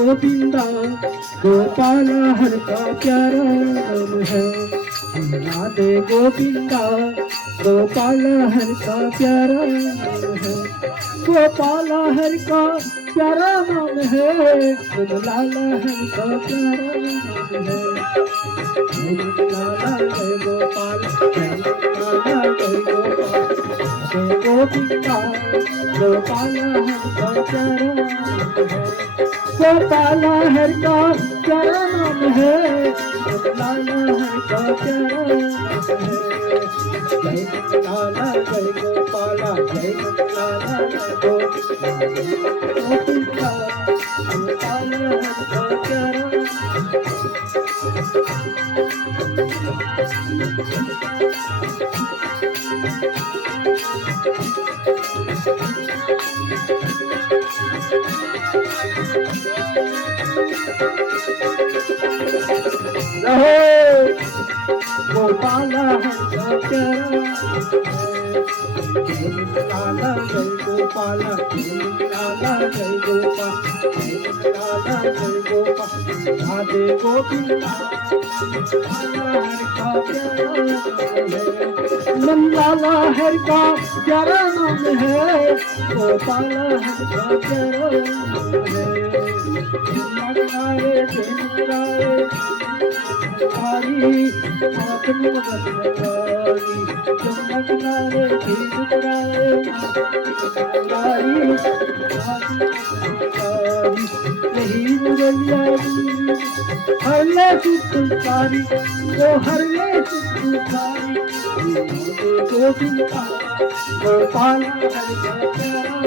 गोविंदा गोपाल हर का प्यारा नाम है। राधे गोविंदा गोपाल हर का प्यारा नाम है। गोपाल हर का प्यारा नाम है। लाल हर का प्यारा नाम है। लाला जय गोपाल जय लाला जय गोपाल जय गोविंदा गोपाल हर का प्यारा नाम है। गोपाल हर का प्यारा नाम है। लाला हर का प्यारा नाम है। जय लाला जय गोपाल जय लाला जय गोविंदा गोपाल हर का प्यारा रहो गोपाल हर का प्यारा लाला जय गोपाल लाला जय गोपाल लाला जय गोपाल राधे गोविंदा हर का प्यारा मन लाला हर का प्यारा नाम है। गोपाल हर का प्यारा नाम है। हरी आपने बदलवारी जमुना किनारे ठीक कराए यही मुरलिया हर ले सुखारी वो हर ले सुखारी गोविंदा गोपाल हर का प्यारा